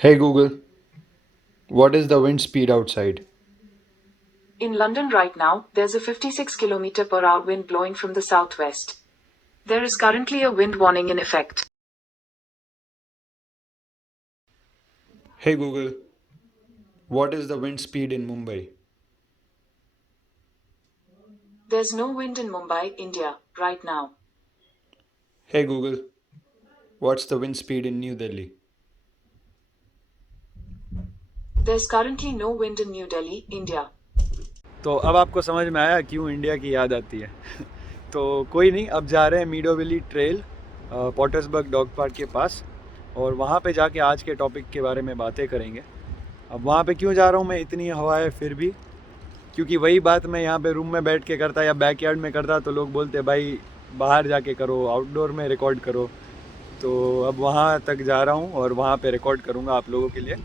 Hey Google, what is the wind speed outside? In London right now, there's a 56 km per hour wind blowing from the southwest. There is currently a wind warning in effect. Hey Google, what is the wind speed in Mumbai? There's no wind in Mumbai, India, right now. Hey Google, what's the wind speed in New Delhi? There's currently no wind in New Delhi, India. तो अब आपको समझ में आया क्यों India की याद आती है। तो कोई नहीं, अब जा रहे हैं meadow valley trail Pottersburg dog park के पास, और वहाँ पे जाके आज के टॉपिक के बारे में बातें करेंगे। अब वहाँ पे क्यों जा रहा हूँ मैं, इतनी हवा है फिर भी, क्योंकि वही बात मैं यहाँ पे रूम में बैठ के करता या बैकयार्ड में करता तो लोग बोलते भाई बाहर जाके करो, आउटडोर में रिकॉर्ड करो। तो अब वहाँ तक जा रहा हूँ और वहाँ पे रिकॉर्ड करूँगा आप लोगों के लिए।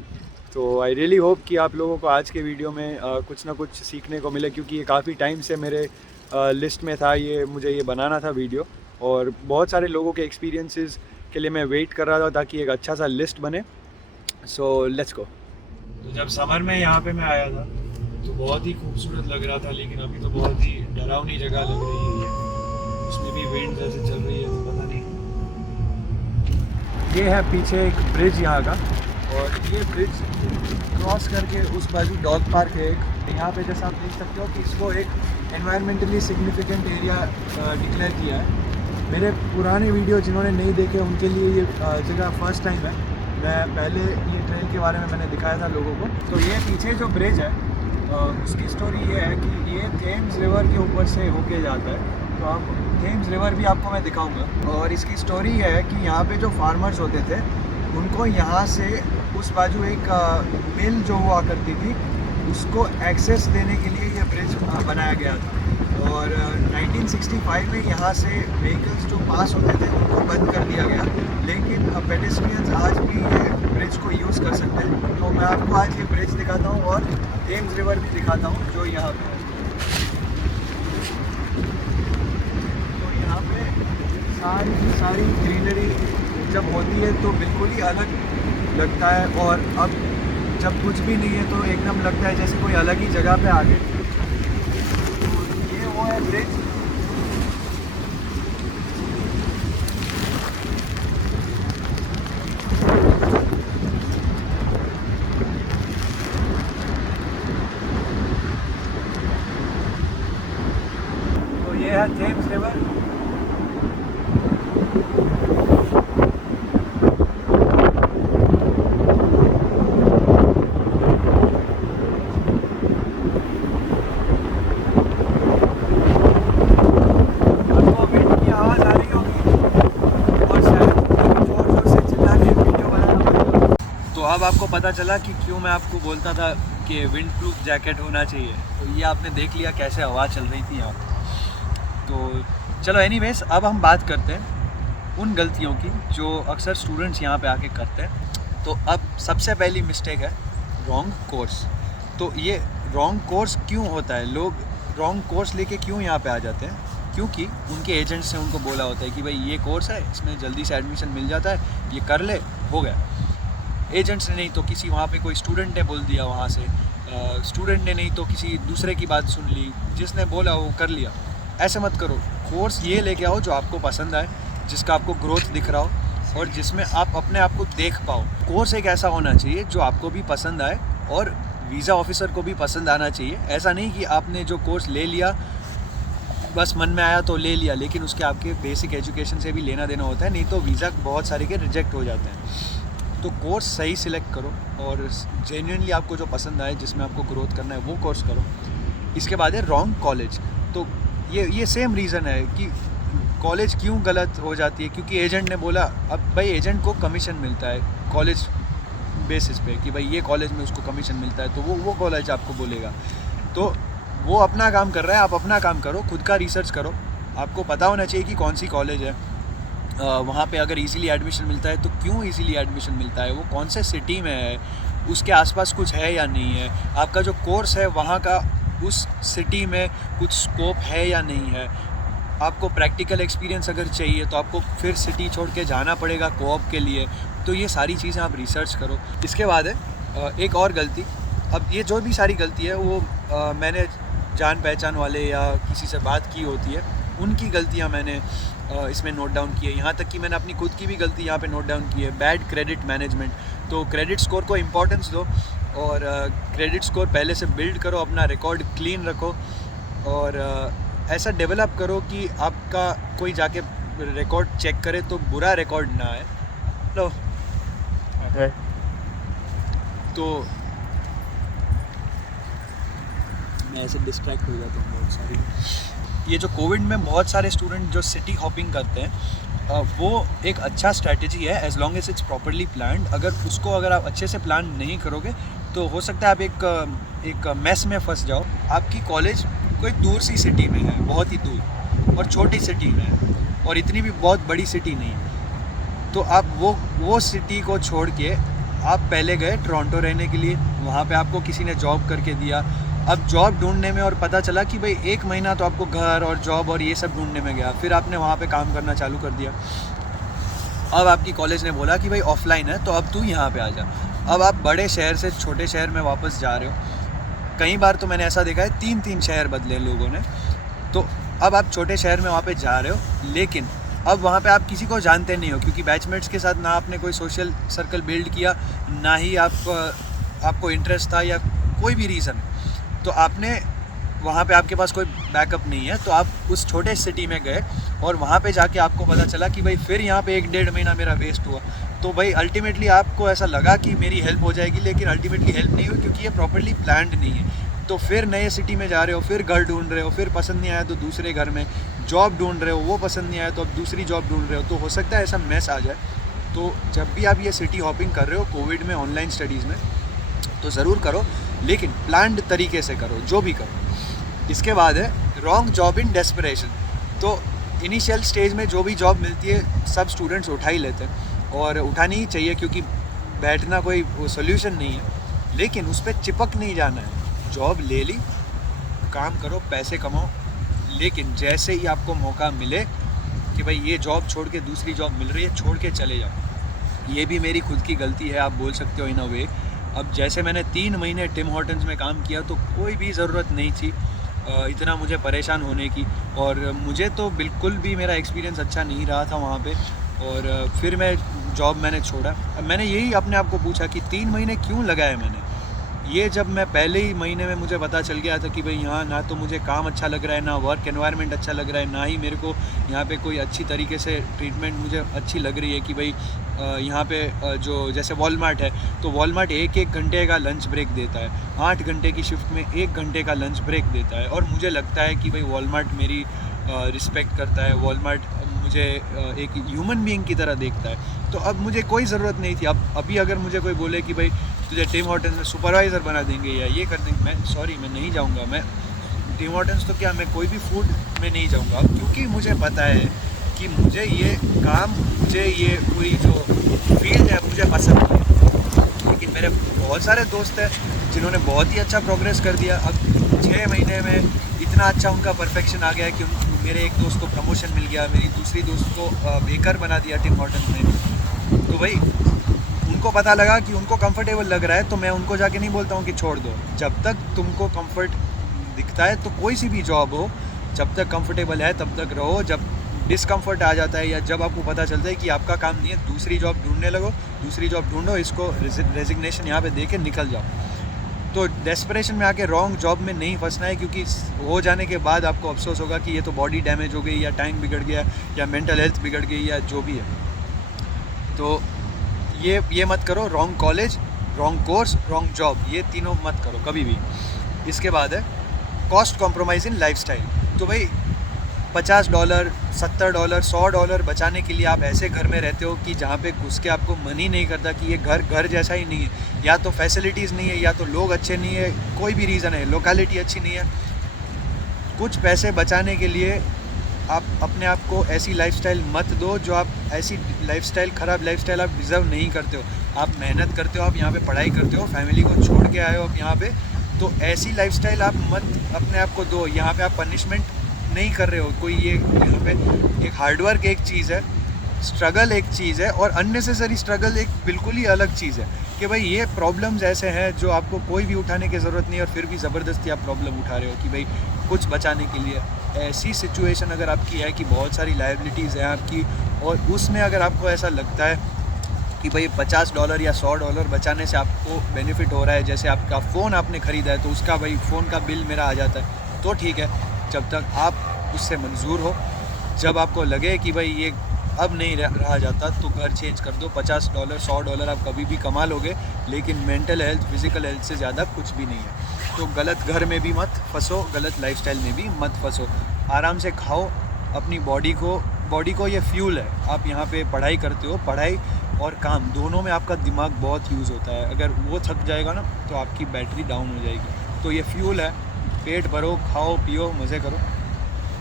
तो आई रियली होप कि आप लोगों को आज के वीडियो में कुछ ना कुछ सीखने को मिले, क्योंकि ये काफ़ी टाइम से मेरे लिस्ट में था, ये मुझे ये बनाना था वीडियो, और बहुत सारे लोगों के एक्सपीरियंसेस के लिए मैं वेट कर रहा था ताकि एक अच्छा सा लिस्ट बने। So let's go. तो जब समर में यहाँ पे मैं आया था तो बहुत ही खूबसूरत लग रहा था, लेकिन अभी तो बहुत ही डरावनी जगह लग रही है। उसमें भी विंड जैसे चल रही है तो पता नहीं। ये है पीछे एक ब्रिज यहाँ का, और ये ब्रिज क्रॉस करके उस बाजू डॉग पार्क है एक। यहाँ पे जैसा आप देख सकते हो कि इसको एक एनवायरमेंटली सिग्निफिकेंट एरिया डिक्लेयर किया है। मेरे पुराने वीडियो जिन्होंने नहीं देखे उनके लिए ये जगह फर्स्ट टाइम है। मैं पहले ये ट्रेल के बारे में मैंने दिखाया था लोगों को। तो ये पीछे जो ब्रिज है उसकी स्टोरी ये है कि ये थेम्स रिवर के ऊपर से होके जाता है। तो आप थेम्स रिवर भी आपको मैं दिखाऊंगा। और इसकी स्टोरी ये है कि यहाँ पे जो फार्मर्स होते थे उनको यहाँ से उस बाजू एक मिल जो हुआ करती थी उसको एक्सेस देने के लिए ये ब्रिज बनाया गया था। और 1965 में यहाँ से व्हीकल्स जो पास होते थे उनको बंद कर दिया गया, लेकिन पेडेस्ट्रियंस आज भी ये ब्रिज को यूज़ कर सकते हैं। तो मैं आपको आज ये ब्रिज दिखाता हूँ और थेम्स रिवर भी दिखाता हूँ जो यहाँ पे है। तो यहाँ पे सारी की सारी ग्रीनरी जब होती है तो बिल्कुल ही अलग लगता है, और अब जब कुछ भी नहीं है तो एकदम लगता है जैसे कोई अलग ही जगह पे आ गए। तो ये वो है ब्रिज। तो ये है थेम्स रिवर। आपको विंड की आवाज़ आ रही होगी और शायद जोर जोर से चिल्ला के वीडियो बनाना पड़ेगा। तो अब आपको पता चला कि क्यों मैं आपको बोलता था कि विंड प्रूफ जैकेट होना चाहिए। तो ये आपने देख लिया कैसे हवा चल रही थी यहाँ। तो चलो एनीवेज, अब हम बात करते हैं उन गलतियों की जो अक्सर स्टूडेंट्स यहाँ पे आके करते हैं। तो अब सबसे पहली मिस्टेक है रॉन्ग कोर्स। तो ये रॉन्ग कोर्स क्यों होता है, लोग रॉन्ग कोर्स लेके क्यों यहाँ पे आ जाते हैं? क्योंकि उनके एजेंट्स ने उनको बोला होता है कि भाई ये कोर्स है, इसमें जल्दी से एडमिशन मिल जाता है, ये कर ले, हो गया। एजेंट्स ने नहीं तो किसी वहाँ पे कोई स्टूडेंट ने बोल दिया, वहाँ से स्टूडेंट ने नहीं तो किसी दूसरे की बात सुन ली, जिसने बोला वो कर लिया। ऐसे मत करो। कोर्स ये लेके आओ जो आपको पसंद आए, जिसका आपको ग्रोथ दिख रहा हो और जिसमें आप अपने आप को देख पाओ। कोर्स एक ऐसा होना चाहिए जो आपको भी पसंद आए और वीज़ा ऑफिसर को भी पसंद आना चाहिए। ऐसा नहीं कि आपने जो कोर्स ले लिया बस मन में आया तो ले लिया, लेकिन उसके आपके बेसिक एजुकेशन से भी लेना देना होता है, नहीं तो वीज़ा बहुत सारे के रिजेक्ट हो जाते हैं। तो कोर्स सही सिलेक्ट करो और जेन्युइनली आपको जो पसंद आए, जिसमें आपको ग्रोथ करना है, वो कोर्स करो। इसके बाद है रॉन्ग कॉलेज। तो ये सेम रीज़न है कि कॉलेज क्यों गलत हो जाती है, क्योंकि एजेंट ने बोला। अब भाई एजेंट को कमीशन मिलता है कॉलेज बेसिस पे कि भाई ये कॉलेज में उसको कमीशन मिलता है, तो वो कॉलेज आपको बोलेगा। तो वो अपना काम कर रहा है, आप अपना काम करो, खुद का रिसर्च करो। आपको पता होना चाहिए कि कौन सी कॉलेज है, वहाँ पे अगर इजीली एडमिशन मिलता है तो क्यों इजीली एडमिशन मिलता है, वो कौन से सिटी में है, उसके आसपास कुछ है या नहीं है, आपका जो कोर्स है वहाँ का उस सिटी में कुछ स्कोप है या नहीं है। आपको प्रैक्टिकल एक्सपीरियंस अगर चाहिए तो आपको फिर सिटी छोड़ के जाना पड़ेगा कोऑप के लिए, तो ये सारी चीज़ें आप रिसर्च करो। इसके बाद है एक और गलती, अब ये जो भी सारी गलती है वो मैंने जान पहचान वाले या किसी से बात की होती है, उनकी गलतियाँ मैंने इसमें नोट डाउन की है। यहाँ तक कि मैंने अपनी खुद की भी गलती यहाँ पे नोट डाउन की है। बैड क्रेडिट मैनेजमेंट, तो क्रेडिट स्कोर को इम्पोर्टेंस दो और क्रेडिट स्कोर पहले से बिल्ड करो, अपना रिकॉर्ड क्लीन रखो और ऐसा डेवलप करो कि आपका कोई जाके रिकॉर्ड चेक करे तो बुरा रिकॉर्ड ना आए। लो तो मैं ऐसे डिस्ट्रैक्ट हो जाता हूँ बहुत सारी। ये जो कोविड में बहुत सारे स्टूडेंट जो सिटी हॉपिंग करते हैं वो एक अच्छा स्ट्रैटेजी है as long as it's properly planned. अगर आप अच्छे से प्लान नहीं करोगे तो हो सकता है आप एक मेस में फंस जाओ। आपकी कॉलेज कोई दूर सी सिटी में है, बहुत ही दूर, और छोटी सिटी में है और इतनी भी बहुत बड़ी सिटी नहीं है, तो आप वो सिटी को छोड़ के आप पहले गए टोरंटो रहने के लिए, वहाँ पे आपको किसी ने जॉब करके दिया। अब जॉब ढूंढने में और पता चला कि भाई 1 महीना तो आपको घर और जॉब और ये सब ढूंढने में गया, फिर आपने वहाँ पे काम करना चालू कर दिया। अब आपकी कॉलेज ने बोला कि भाई ऑफलाइन है तो अब तू यहाँ पे आ जा। अब आप बड़े शहर से छोटे शहर में वापस जा रहे हो। कई बार तो मैंने ऐसा देखा है 3-3 शहर बदले लोगों ने। तो अब आप छोटे शहर में वहाँ पे जा रहे हो, लेकिन अब वहाँ पे आप किसी को जानते नहीं हो क्योंकि बैचमेट्स के साथ ना आपने कोई सोशल सर्कल बिल्ड किया, ना ही आपको इंटरेस्ट था या कोई भी रीज़न, तो आपने वहाँ पे आपके पास कोई बैकअप नहीं है। तो आप उस छोटे सिटी में गए और वहाँ पे जाके आपको पता चला कि भाई फिर यहाँ पे 1-1.5 महीना मेरा वेस्ट हुआ। तो भाई अल्टीमेटली आपको ऐसा लगा कि मेरी हेल्प हो जाएगी, लेकिन अल्टीमेटली हेल्प नहीं हुई क्योंकि ये प्रॉपर्ली प्लान्ड नहीं है। तो फिर नए सिटी में जा रहे हो, फिर घर ढूंढ रहे हो, फिर पसंद नहीं आया तो दूसरे घर में जॉब ढूंढ रहे हो, वो पसंद नहीं आया तो अब दूसरी जॉब ढूंढ रहे हो। तो हो सकता है ऐसा मैस आ जाए। तो जब भी आप ये सिटी हॉपिंग कर रहे हो कोविड में ऑनलाइन स्टडीज़ में, तो ज़रूर करो, लेकिन प्लान्ड तरीके से करो जो भी करो। इसके बाद है रॉन्ग जॉब इन डेस्परेशन। तो इनिशियल स्टेज में जो भी जॉब मिलती है सब स्टूडेंट्स उठा ही लेते हैं और उठानी ही चाहिए क्योंकि बैठना कोई सोल्यूशन नहीं है, लेकिन उस पर चिपक नहीं जाना है। जॉब ले ली, काम करो, पैसे कमाओ, लेकिन जैसे ही आपको मौका मिले कि भाई ये जॉब छोड़ के दूसरी जॉब मिल रही है, छोड़ के चले जाओ। ये भी मेरी खुद की गलती है, आप बोल सकते हो इन अ वे। अब जैसे मैंने 3 महीने टिम हॉर्टन्स में काम किया तो कोई भी ज़रूरत नहीं थी इतना मुझे परेशान होने की, और मुझे तो बिल्कुल भी मेरा एक्सपीरियंस अच्छा नहीं रहा था वहाँ पे। और फिर जॉब मैंने छोड़ा। अब मैंने यही अपने आप को पूछा कि 3 महीने क्यों लगाए मैंने। ये जब मैं पहले ही महीने में मुझे पता चल गया था कि भाई यहाँ ना तो मुझे काम अच्छा लग रहा है, ना वर्क एनवायरनमेंट अच्छा लग रहा है, ना ही मेरे को यहाँ पे कोई अच्छी तरीके से ट्रीटमेंट मुझे अच्छी लग रही है कि भाई यहाँ पे जो जैसे वॉलमार्ट है तो वॉलमार्ट 1-1 घंटे का लंच ब्रेक देता है, 8 घंटे की शिफ्ट में 1 घंटे का लंच ब्रेक देता है, और मुझे लगता है कि भाई वॉलमार्ट मेरी रिस्पेक्ट करता है, वॉलमार्ट मुझे एक ह्यूमन बीइंग की तरह देखता है। तो अब मुझे कोई ज़रूरत नहीं थी। अब अभी अगर मुझे कोई बोले कि भाई तुझे टिम हॉर्टन्स में सुपरवाइज़र बना देंगे या ये कर देंगे, मैं नहीं जाऊँगा। मैं टिम हॉर्टन्स तो क्या, मैं कोई भी फूड में नहीं जाऊँगा, क्योंकि मुझे पता है कि मुझे ये काम, मुझे ये पूरी जो फील्ड है मुझे पसंद है। लेकिन मेरे बहुत सारे दोस्त हैं जिन्होंने बहुत ही अच्छा प्रोग्रेस कर दिया। अब 6 महीने में इतना अच्छा उनका परफेक्शन आ गया है कि मेरे एक दोस्त को प्रमोशन मिल गया, मेरी दूसरी दोस्त को बेकर बना दिया टिम हॉर्टन्स में। तो भाई उनको पता लगा कि उनको कंफर्टेबल लग रहा है, तो मैं उनको जाके नहीं बोलता हूँ कि छोड़ दो। जब तक तुमको कंफर्ट दिखता है तो कोई सी भी जॉब हो, जब तक कंफर्टेबल है तब तक रहो। जब डिस्कम्फर्ट आ जाता है या जब आपको पता चलता है कि आपका काम नहीं है, दूसरी जॉब ढूंढने लगो, दूसरी जॉब ढूंढो, इसको रेजिग्नेशन यहाँ पे दे के निकल जाओ। तो डेस्परेशन में आके रॉन्ग जॉब में नहीं फंसना है, क्योंकि हो जाने के बाद आपको अफसोस होगा कि ये तो बॉडी डैमेज हो गई या टाइम बिगड़ गया या मेंटल हेल्थ बिगड़ गई या जो भी है। तो ये मत करो, wrong college, wrong course, wrong job, ये तीनों मत करो कभी भी। इसके बाद है कॉस्ट कॉम्प्रोमाइज़ इन लाइफस्टाइल। तो भाई $50, $70, $100 बचाने के लिए आप ऐसे घर में रहते हो कि जहाँ पे घुस के आपको मन ही नहीं करता कि ये घर जैसा ही नहीं है। या तो फैसिलिटीज़ नहीं है, या तो लोग अच्छे नहीं है, कोई भी रीज़न है, लोकेलिटी अच्छी नहीं है। कुछ पैसे बचाने के लिए आप अपने आप को ऐसी लाइफस्टाइल मत दो जो आप ऐसी लाइफस्टाइल, ख़राब लाइफस्टाइल आप डिज़र्व नहीं करते हो। आप मेहनत करते हो, आप यहाँ पे पढ़ाई करते हो, फैमिली को छोड़ के आए हो आप यहाँ पे, तो ऐसी लाइफस्टाइल आप मत अपने आप को दो। यहाँ पे आप पनिशमेंट नहीं कर रहे हो कोई, ये यहाँ पे एक हार्डवर्क एक चीज़ है स्ट्रगल एक चीज़ है और अननेसेसरी स्ट्रगल एक बिल्कुल ही अलग चीज़ है कि भाई ये प्रॉब्लम्स ऐसे हैं जो आपको कोई भी उठाने की ज़रूरत नहीं है और फिर भी ज़बरदस्ती आप प्रॉब्लम उठा रहे हो कि भाई कुछ बचाने के लिए। ऐसी सिचुएशन अगर आपकी है कि बहुत सारी लायबिलिटीज़ हैं आपकी और उसमें अगर आपको ऐसा लगता है कि भाई $50 या $100 बचाने से आपको बेनिफिट हो रहा है, जैसे आपका फ़ोन आपने ख़रीदा है तो उसका भाई फ़ोन का बिल मेरा आ जाता है, तो ठीक है, जब तक आप उससे मंजूर हो। जब आपको लगे कि भाई ये अब नहीं रहा जाता तो घर चेंज कर दो। $50 $100 आप कभी भी कमा लोगे, लेकिन मेंटल हेल्थ फिज़िकल हेल्थ से ज़्यादा कुछ भी नहीं है। तो गलत घर में भी मत फंसो, गलत लाइफस्टाइल में भी मत फंसो। आराम से खाओ, अपनी बॉडी को ये फ्यूल है। आप यहाँ पे पढ़ाई करते हो, पढ़ाई और काम दोनों में आपका दिमाग बहुत यूज़ होता है। अगर वो थक जाएगा ना तो आपकी बैटरी डाउन हो जाएगी। तो ये फ्यूल है, पेट भरो, खाओ पियो, मज़े करो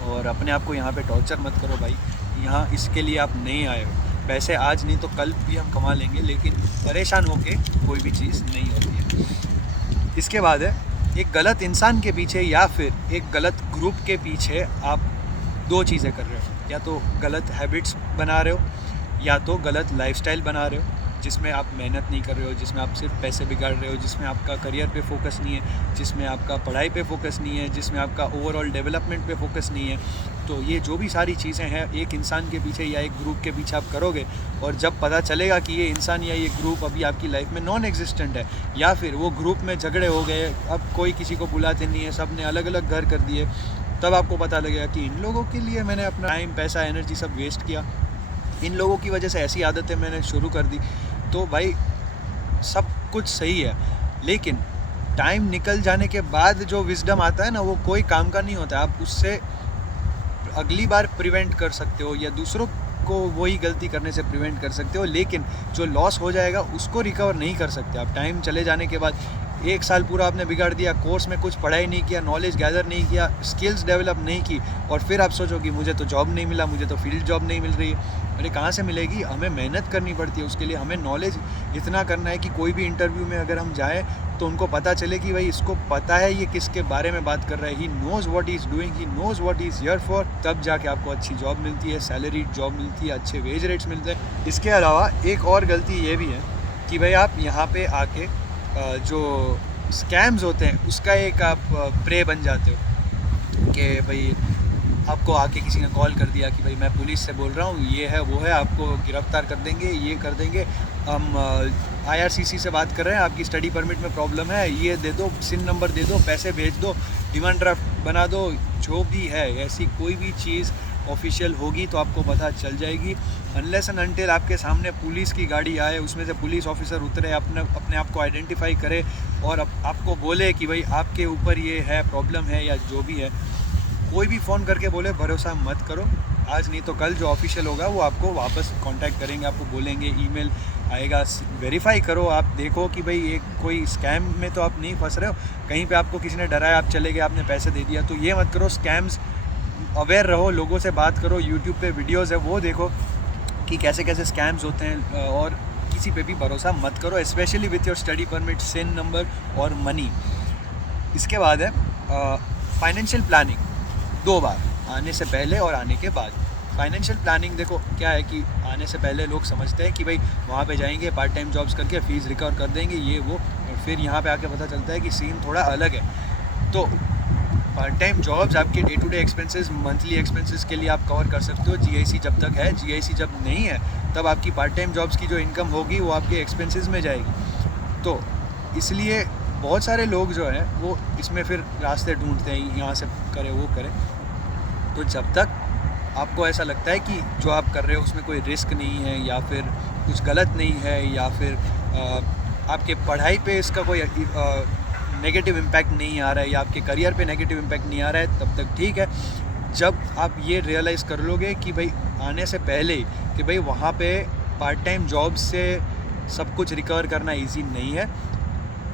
और अपने आप को यहाँ पे टॉर्चर मत करो भाई। यहाँ इसके लिए आप नहीं आए हो। पैसे आज नहीं तो कल भी हम कमा लेंगे, लेकिन परेशान होके कोई भी चीज़ नहीं होती है। इसके बाद है एक गलत इंसान के पीछे या फिर एक गलत ग्रुप के पीछे आप दो चीज़ें कर रहे हो। या तो गलत हैबिट्स बना रहे हो या तो गलत लाइफस्टाइल बना रहे हो, जिसमें आप मेहनत नहीं कर रहे हो, जिसमें आप सिर्फ पैसे बिगाड़ रहे हो, जिसमें आपका करियर पे फोकस नहीं है, जिसमें आपका पढ़ाई पे फोकस नहीं है, जिसमें आपका ओवरऑल डेवलपमेंट पे फोकस नहीं है। तो ये जो भी सारी चीज़ें हैं एक इंसान के पीछे या एक ग्रुप के पीछे आप करोगे और जब पता चलेगा कि ये इंसान या ये ग्रुप अभी आपकी लाइफ में नॉन एग्जिस्टेंट है या फिर वो ग्रुप में झगड़े हो गए, अब कोई किसी को बुलाते नहीं है, सब ने अलग अलग घर कर दिए, तब आपको पता लगेगा कि इन लोगों के लिए मैंने अपना टाइम, पैसा, एनर्जी सब वेस्ट किया, इन लोगों की वजह से ऐसी आदतें मैंने शुरू कर दी। तो भाई सब कुछ सही है, लेकिन टाइम निकल जाने के बाद जो विजडम आता है ना, वो कोई काम का नहीं होता। आप उससे अगली बार प्रिवेंट कर सकते हो या दूसरों को वही गलती करने से प्रिवेंट कर सकते हो, लेकिन जो लॉस हो जाएगा उसको रिकवर नहीं कर सकते आप। टाइम चले जाने के बाद 1 साल पूरा आपने बिगाड़ दिया, कोर्स में कुछ पढ़ाई नहीं किया, नॉलेज गैदर नहीं किया, स्किल्स डेवलप नहीं की और फिर आप सोचो कि मुझे तो जॉब नहीं मिला, मुझे तो फील्ड जॉब नहीं मिल रही है। अरे कहाँ से मिलेगी? हमें मेहनत करनी पड़ती है उसके लिए। हमें नॉलेज इतना करना है कि कोई भी इंटरव्यू में अगर हम जाएँ तो उनको पता चले कि भाई इसको पता है ये किसके बारे में बात कर रहा है, he knows what he is doing, he knows what he is here for. तब जाके आपको अच्छी जॉब मिलती है, सैलरी जॉब मिलती है, अच्छे वेज रेट्स मिलते हैं। इसके अलावा एक और गलती ये भी है कि भाई आप यहाँ पे आके जो स्कैम्स होते हैं उसका एक आप प्रे बन जाते हो कि भाई आपको आके किसी ने कॉल कर दिया कि भाई मैं पुलिस से बोल रहा हूँ, ये है वो है, आपको गिरफ्तार कर देंगे, ये कर देंगे, हम IRCC से बात कर रहे हैं, आपकी स्टडी परमिट में प्रॉब्लम है, ये दे दो, सिन नंबर दे दो, पैसे भेज दो, डिमांड ड्राफ्ट बना दो। जो भी है ऐसी कोई भी चीज़ ऑफिशियल होगी तो आपको पता चल जाएगी। अनलेस एंड अनटिल आपके सामने पुलिस की गाड़ी आए, उसमें से पुलिस ऑफिसर उतरे, अपने आप को आइडेंटिफाई करे और आपको बोले कि भाई आपके ऊपर ये है, प्रॉब्लम है या जो भी है, कोई भी फ़ोन करके बोले भरोसा मत करो। आज नहीं तो कल जो ऑफिशियल होगा वो आपको वापस कांटेक्ट करेंगे, आपको बोलेंगे, ईमेल आएगा। वेरीफाई करो, आप देखो कि भाई ये कोई स्कैम में तो आप नहीं फंस रहे हो, कहीं पे आपको किसी ने डराया, आप चले गए, आपने पैसे दे दिया, तो ये मत करो। स्कैम्स अवेयर रहो, लोगों से बात करो, यूट्यूब पे वीडियोज़ है वो देखो कि कैसे कैसे स्कैम्स होते हैं और किसी पे भी भरोसा मत करो, specially with your study permit, SIN number और मनी। इसके बाद है फाइनेंशियल प्लानिंग 2 बार, आने से पहले और आने के बाद। फाइनेंशियल प्लानिंग देखो क्या है कि आने से पहले लोग समझते हैं कि भाई वहाँ पे जाएंगे, पार्ट टाइम जॉब्स करके फ़ीस रिकवर कर देंगे, ये वो, और फिर यहाँ पे आके पता चलता है कि सीन थोड़ा अलग है। तो पार्ट टाइम जॉब्स आपके day to day expenses, monthly expenses के लिए आप कवर कर सकते हो, GIC जब तक है। GIC जब नहीं है तब आपकी पार्ट टाइम जॉब्स की जो इनकम होगी वो आपके एक्सपेंसेस में जाएगी। तो इसलिए बहुत सारे लोग जो हैं वो इसमें फिर रास्ते ढूंढते हैं, यहाँ से करें वो करें। तो जब तक आपको ऐसा लगता है कि जो आप कर रहे हो उसमें कोई रिस्क नहीं है या फिर कुछ गलत नहीं है या फिर आपके पढ़ाई पे इसका कोई नेगेटिव इम्पैक्ट नहीं आ रहा है या आपके करियर पे नेगेटिव इम्पैक्ट नहीं आ रहा है, तब तक ठीक है। जब आप ये रियलाइज़ कर लोगे कि भाई आने से पहले कि भाई वहाँ पे पार्ट टाइम जॉब से सब कुछ रिकवर करना इजी नहीं है,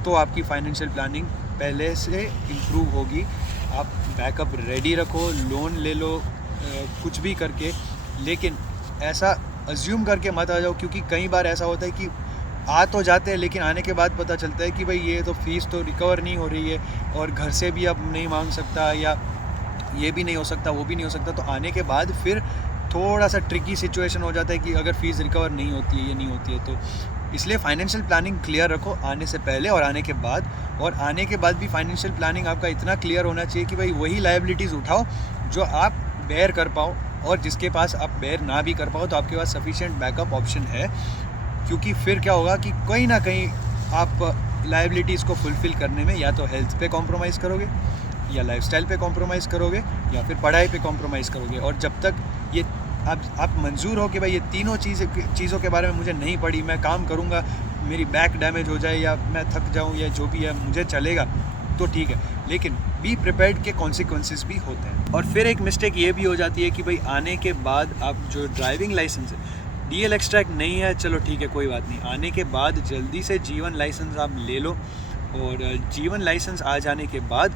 तो आपकी फाइनेंशियल प्लानिंग पहले से इम्प्रूव होगी। आप बैकअप रेडी रखो, लोन ले लो, कुछ भी करके, लेकिन ऐसा अज्यूम करके मत आ जाओ, क्योंकि कई बार ऐसा होता है कि आ तो जाते हैं लेकिन आने के बाद पता चलता है कि भाई ये तो फ़ीस तो रिकवर नहीं हो रही है और घर से भी अब नहीं मांग सकता या ये भी नहीं हो सकता, वो भी नहीं हो सकता। तो आने के बाद फिर थोड़ा सा ट्रिकी सिचुएशन हो जाता है कि अगर फ़ीस रिकवर नहीं होती है, ये नहीं होती है, तो इसलिए फाइनेंशियल प्लानिंग क्लियर रखो आने से पहले और आने के बाद। और आने के बाद भी फाइनेंशियल प्लानिंग आपका इतना क्लियर होना चाहिए कि भाई वही लायबिलिटीज़ उठाओ जो आप बेयर कर पाओ, और जिसके पास आप बेयर ना भी कर पाओ तो आपके पास सफिशिएंट बैकअप ऑप्शन है। क्योंकि फिर क्या होगा कि कहीं ना कहीं आप लायबिलिटीज़ को फुलफ़िल करने में या तो हेल्थ पे कॉम्प्रोमाइज़ करोगे, या लाइफस्टाइल पे कॉम्प्रोमाइज़ करोगे, या फिर पढ़ाई पे कॉम्प्रोमाइज़ करोगे। और जब तक ये आप मंजूर हो कि भाई ये तीनों चीज़ों के बारे में मुझे नहीं पड़ी, मैं काम करूँगा, मेरी बैक डैमेज हो जाए या मैं थक जाऊँ या जो भी है मुझे चलेगा, तो ठीक है। लेकिन बी प्रिपेयर्ड के कॉन्सिक्वेंसेस भी होते हैं। और फिर एक मिस्टेक ये भी हो जाती है कि भाई आने के बाद आप जो ड्राइविंग लाइसेंस है, DL एक्सट्रैक्ट नहीं है, चलो ठीक है कोई बात नहीं, आने के बाद जल्दी से G1 लाइसेंस आप ले लो। और G1 लाइसेंस आ जाने के बाद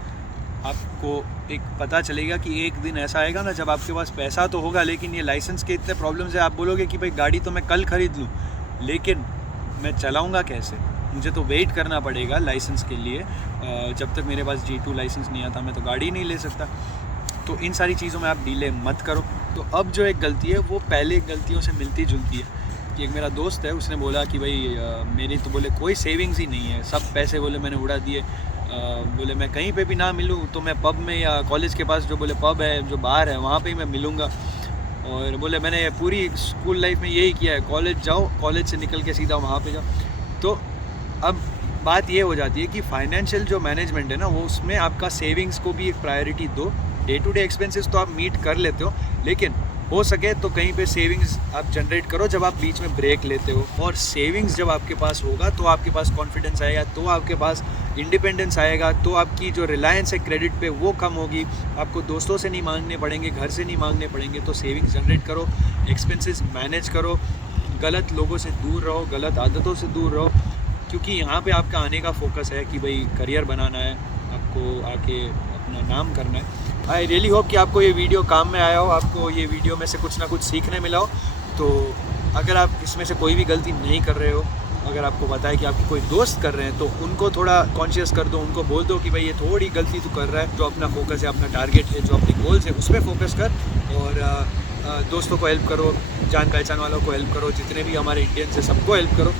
आपको एक पता चलेगा कि एक दिन ऐसा आएगा ना जब आपके पास पैसा तो होगा, लेकिन ये लाइसेंस के इतने प्रॉब्लम्स है, आप बोलोगे कि भाई गाड़ी तो मैं कल ख़रीद लूँ, लेकिन मैं चलाऊँगा कैसे, मुझे तो वेट करना पड़ेगा लाइसेंस के लिए। जब तक मेरे पास G2 लाइसेंस नहीं आता मैं तो गाड़ी नहीं ले सकता। तो इन सारी चीज़ों में आप डीले मत करो। तो अब जो एक गलती है वो पहले गलतियों से मिलती जुलती है। कि एक मेरा दोस्त है, उसने बोला कि भाई मेरी तो बोले कोई सेविंग्स ही नहीं है, सब पैसे बोले मैंने उड़ा दिए, बोले मैं कहीं पे भी ना मिलूँ तो मैं पब में या कॉलेज के पास जो बोले पब है, जो बार है, वहाँ पे ही मैं मिलूँगा। और बोले मैंने पूरी स्कूल लाइफ में यही किया है, कॉलेज जाओ, कॉलेज से निकल के सीधा वहाँ पे जाओ। तो अब बात ये हो जाती है कि फाइनेंशियल जो मैनेजमेंट है ना, वो उसमें आपका सेविंग्स को भी एक प्रायोरिटी दो। डे टू डे एक्सपेंसेस तो आप मीट कर लेते हो, लेकिन हो सके तो कहीं पे सेविंग्स आप जनरेट करो जब आप बीच में ब्रेक लेते हो। और सेविंग्स जब आपके पास होगा तो आपके पास कॉन्फिडेंस आएगा, तो आपके पास इंडिपेंडेंस आएगा, तो आपकी जो रिलायंस है क्रेडिट पे वो कम होगी, आपको दोस्तों से नहीं मांगने पड़ेंगे, घर से नहीं मांगने पड़ेंगे। तो सेविंग्स जनरेट करो, एक्सपेंसेस मैनेज करो, गलत लोगों से दूर रहो, गलत आदतों से दूर रहो, क्योंकि यहाँ पे आपका आने का फोकस है कि भाई करियर बनाना है, आपको आके अपना नाम करना है। आई रियली होप कि आपको ये वीडियो काम में आया हो, आपको ये वीडियो में से कुछ ना कुछ सीखने मिला हो। तो अगर आप इसमें से कोई भी गलती नहीं कर रहे हो, अगर आपको पता है कि आपके कोई दोस्त कर रहे हैं, तो उनको थोड़ा कॉन्शियस कर दो, उनको बोल दो कि भाई ये थोड़ी गलती तू कर रहा है, जो अपना फोकस है, अपना टारगेट है, जो अपने गोल्स है उस पर फोकस कर। और दोस्तों को हेल्प करो, जान पहचान वालों को हेल्प करो, जितने भी हमारे इंडियंस हैं सबको हेल्प करो।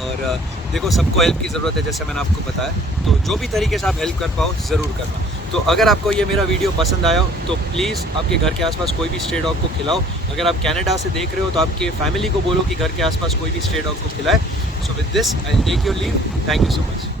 और देखो सबको हेल्प की ज़रूरत है, जैसे मैंने आपको बताया, तो जो भी तरीके से आप हेल्प कर पाओ ज़रूर करना। तो अगर आपको ये मेरा वीडियो पसंद आया हो तो प्लीज़ आपके घर के आसपास कोई भी स्ट्रे डॉग को खिलाओ। अगर आप कनाडा से देख रहे हो तो आपके फैमिली को बोलो कि घर के आसपास कोई भी स्ट्रे डॉग को खिलाए। So with this I will take your leave. Thank you so much.